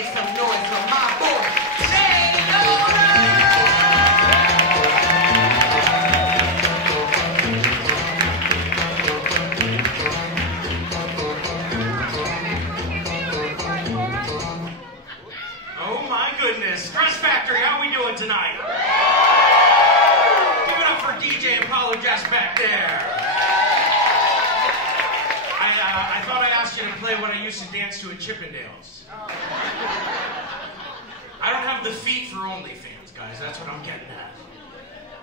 make some noise for my boy, Yoder! Oh my goodness. Dress Factory, how we doing tonight? Give it up for DJ Apollo Jess back there. I thought I asked you to play what I used to dance to at Chippendales. I don't have the feet for OnlyFans, guys. That's what I'm getting at.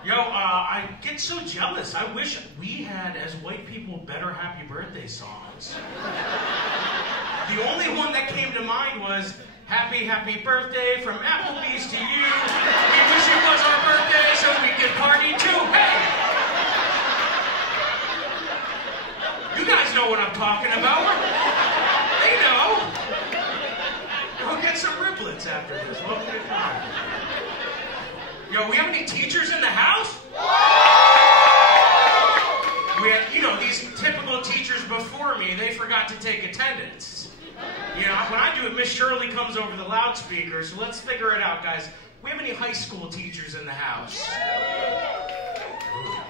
Yo, I get so jealous. I wish we had, as white people, better happy birthday songs. The only one that came to mind was Happy, happy birthday from Applebee's to you. We wish it was our birthday so we could party too. Hey! You guys know what I'm talking about. They know. We'll get some riblets after this. We'll get fine. Yo, we have any teachers in the house? We had, you know, these typical teachers before me, they forgot to take attendance. You know, when I do it, Miss Shirley comes over the loudspeaker, so let's figure it out, guys. We have any high school teachers in the house? Ooh,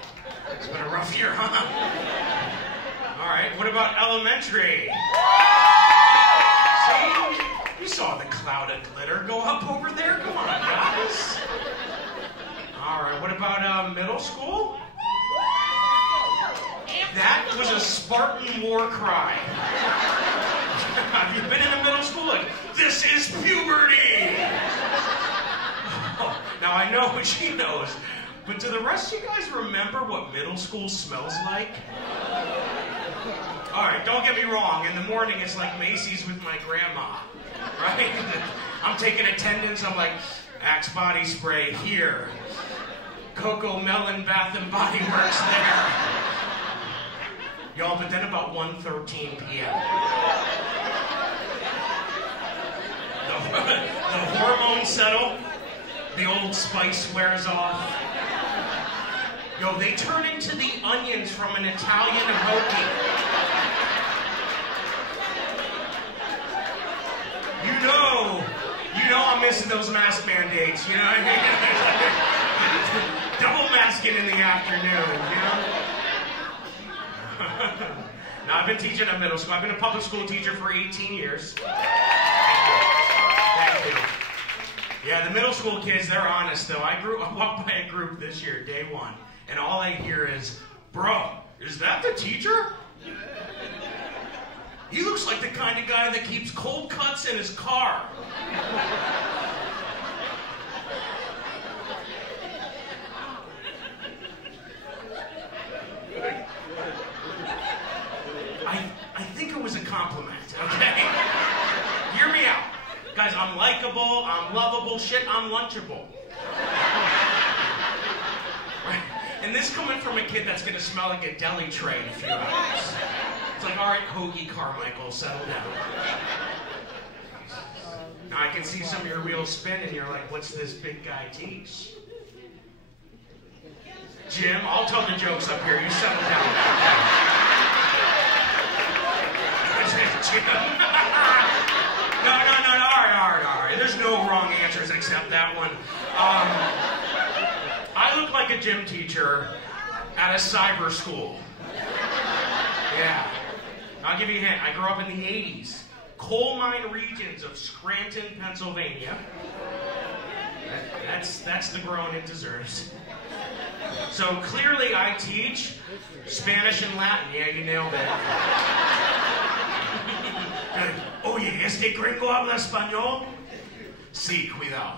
it's been a rough year, huh? All right, what about elementary? See? You saw the cloud of glitter go up over there. Come on, guys. All right, what about middle school? That was a Spartan war cry. Have you been in a middle school? Like, this is puberty! Oh, now I know what she knows, but do the rest of you guys remember what middle school smells like? Alright, don't get me wrong, in the morning it's like Macy's with my grandma, right? I'm taking attendance, I'm like, Axe body spray here, Coco Melon Bath and Body Works there. Y'all, but then about 1:13 p.m. The hormones settle, the old spice wears off. Yo, they turn into the onions from an Italian hoagie. You know I'm missing those mask mandates, you know what I mean? Double masking in the afternoon, you know? Now, I've been teaching at middle school. I've been a public school teacher for 18 years. Thank you. Yeah, the middle school kids, they're honest, though. I walked by a group this year, day one, and all I hear is, bro, is that the teacher? He looks like the kind of guy that keeps cold cuts in his car. I think it was a compliment, okay? Hear me out. Guys, I'm likable, I'm lovable, shit, I'm lunchable. Right? And this coming from a kid that's gonna smell like a deli tray in a few hours. It's like, all right, Hoagie Carmichael, settle down. Now I can see some of your wheels spin and you're like, what's this big guy teach? Jim, I'll tell the jokes up here, you settle down. Jim. No, all right. There's no wrong answers except that one. I look like a gym teacher at a cyber school. Yeah. I'll give you a hint. I grew up in the 80s. Coal mine regions of Scranton, Pennsylvania. That's the groan it deserves. So clearly I teach Spanish and Latin. Yeah, you nailed it. Oye, ¿este gringo habla español? Sí, cuidado.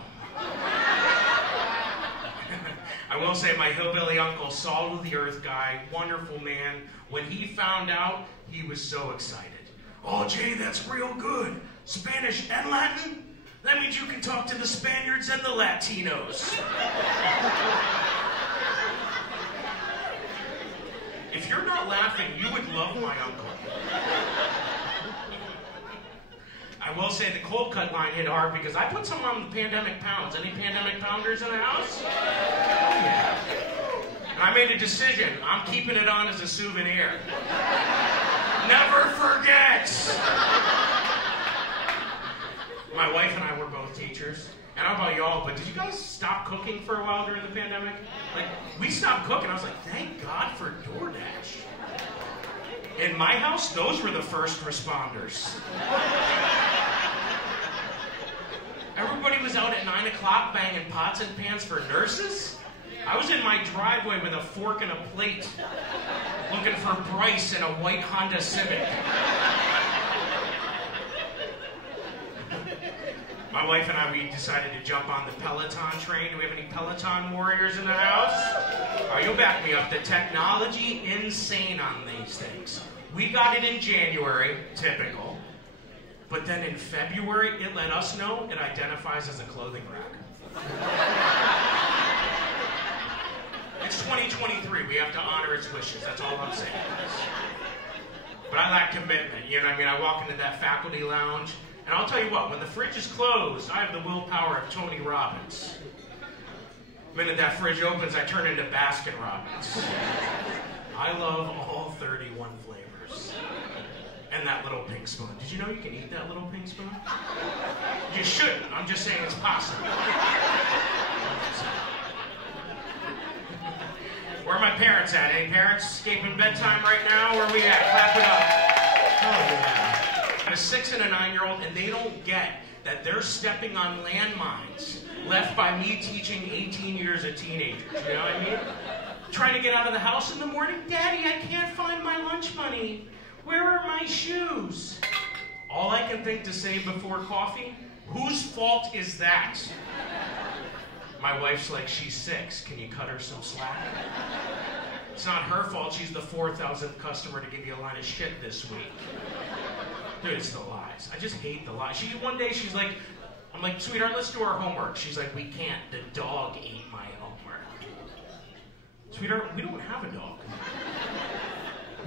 I will say my hillbilly uncle, Salt of the Earth guy, wonderful man, when he found out, he was so excited. Oh, Jay, that's real good. Spanish and Latin? That means you can talk to the Spaniards and the Latinos. If you're not laughing, you would love my uncle. I will say the cold cut line hit hard because I put some on the pandemic pounds. Any pandemic pounders in the house? Yeah. And I made a decision. I'm keeping it on as a souvenir. Never forget. My wife and I were both teachers. And I don't know about y'all, but did you guys stop cooking for a while during the pandemic? Like, we stopped cooking. I was like, thank God for DoorDash. In my house, those were the first responders. Everybody was out at 9 o'clock banging pots and pans for nurses. I was in my driveway with a fork and a plate, looking for Bryce in a white Honda Civic. My wife and I, we decided to jump on the Peloton train. Do we have any Peloton warriors in the house? Oh, you'll back me up. The technology, insane on these things. We got it in January, typical. But then in February, it let us know it identifies as a clothing rack. It's 2023. We have to honor its wishes. That's all I'm saying. But I lack commitment. You know what I mean? I walk into that faculty lounge, and I'll tell you what, when the fridge is closed, I have the willpower of Tony Robbins. The minute that fridge opens, I turn into Baskin Robbins. I love all 31 flavors. And that little pink spoon. Did you know you can eat that little pink spoon? You shouldn't. I'm just saying it's possible. Where are my parents at? Any parents escaping bedtime right now? Where are we at? Clap it up. Oh, yeah. I have a 6 and a 9-year-old, and they don't get that they're stepping on landmines left by me teaching 18 years of teenagers. You know what I mean? Trying to get out of the house in the morning. Daddy, I can't find my lunch money. Where are my shoes? All I can think to say before coffee, whose fault is that? My wife's like, she's 6. Can you cut her some slack? It's not her fault. She's the 4,000th customer to give you a line of shit this week. Dude, it's the lies. I just hate the lies. One day she's like, I'm like, sweetheart, let's do our homework. She's like, we can't. The dog ate my homework. Sweetheart, we don't have a dog.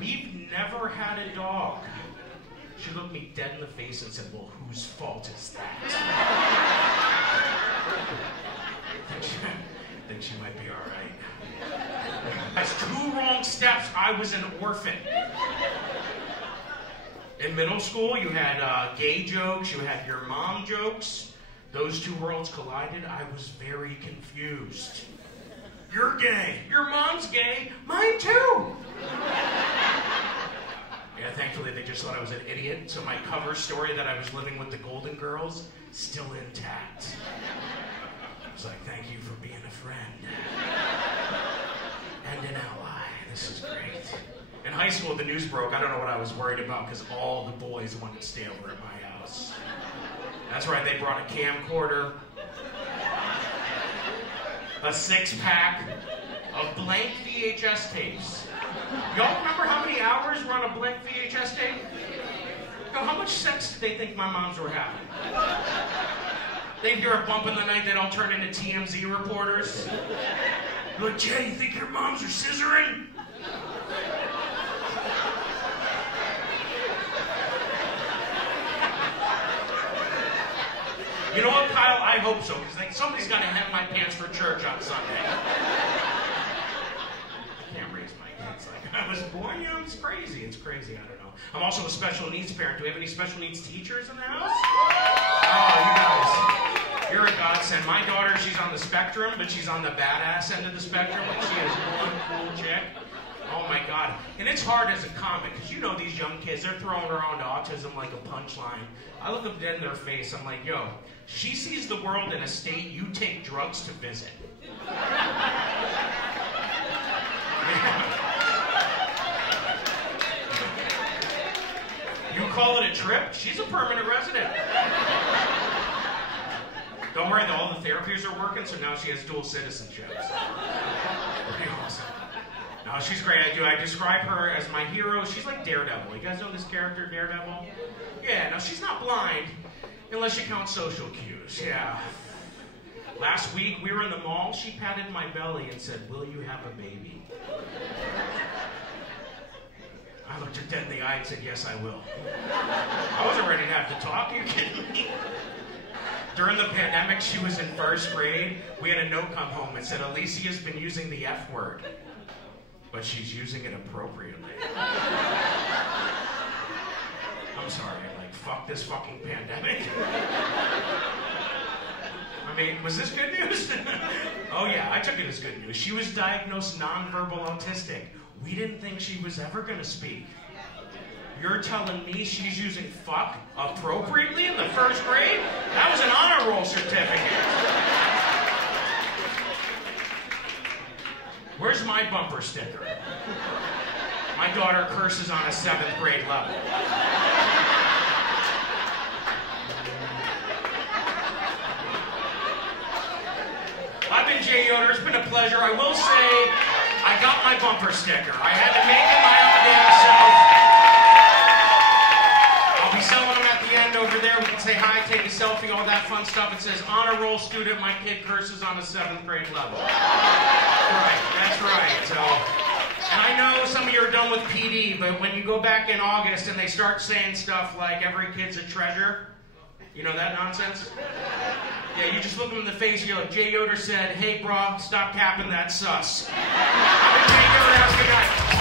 We've never had a dog. She looked me dead in the face and said, well, whose fault is that? I think she might be all right. That's 2 wrong steps. I was an orphan. In middle school, you had gay jokes, you had your mom jokes. Those 2 worlds collided. I was very confused. You're gay. Your mom's gay. Mine too. Yeah, thankfully they just thought I was an idiot, so my cover story that I was living with the Golden Girls, still intact. I was like, thank you for being a friend. And an ally. This is great. In high school, the news broke. I don't know what I was worried about because all the boys wanted to stay over at my house. That's right, they brought a camcorder, a 6-pack of blank VHS tapes. Y'all remember how many hours were on a blank VHS tape? You know, how much sex did they think my moms were having? They'd hear a bump in the night, they'd all turn into TMZ reporters. They're like, Jay, you think your moms are scissoring? You know what, Kyle? I hope so, because somebody's got to hem my pants for church on Sunday. I can't raise my kids like I was born. You know, it's crazy. It's crazy. I don't know. I'm also a special needs parent. Do we have any special needs teachers in the house? Oh, you guys. You're a godsend. My daughter, she's on the spectrum, but she's on the badass end of the spectrum. Like, she is one cool chick. Oh my God. And it's hard as a comic, because you know these young kids, they're throwing around autism like a punchline. I look them dead in their face, I'm like, yo, she sees the world in a state you take drugs to visit. You call it a trip? She's a permanent resident. Don't worry, though, all the therapies are working, so now she has dual citizenships. Pretty awesome. No, she's great. I describe her as my hero. She's like Daredevil. You guys know this character, Daredevil? Yeah, no, she's not blind, unless you count social cues. Yeah. Last week, we were in the mall. She patted my belly and said, will you have a baby? I looked her dead in the eye and said, yes, I will. I wasn't ready to have to talk. Are you kidding me? During the pandemic, she was in 1st grade. We had a note come home that said, Alicia's been using the F word, but she's using it appropriately. I'm sorry, I like fuck this fucking pandemic. I mean, was this good news? Oh yeah, I took it as good news. She was diagnosed nonverbal autistic. We didn't think she was ever gonna speak. You're telling me she's using fuck appropriately in the first grade? That was an honor roll certificate. Where's my bumper sticker? My daughter curses on a 7th grade level. I've been Jay Yoder. It's been a pleasure. I will say I got my bumper sticker. I had to make it my own damn self. I'll be selling them at the end over there. We can say hi, take a selfie, all that fun stuff. It says, honor roll student, my kid curses on a 7th grade level. That's right. So, and I know some of you are done with PD, but when you go back in August and they start saying stuff like every kid's a treasure, you know that nonsense? Yeah, you just look them in the face and you're like, Jay Yoder said, hey, bro, stop capping that sus. I'm Jay Yoder. Have a good night.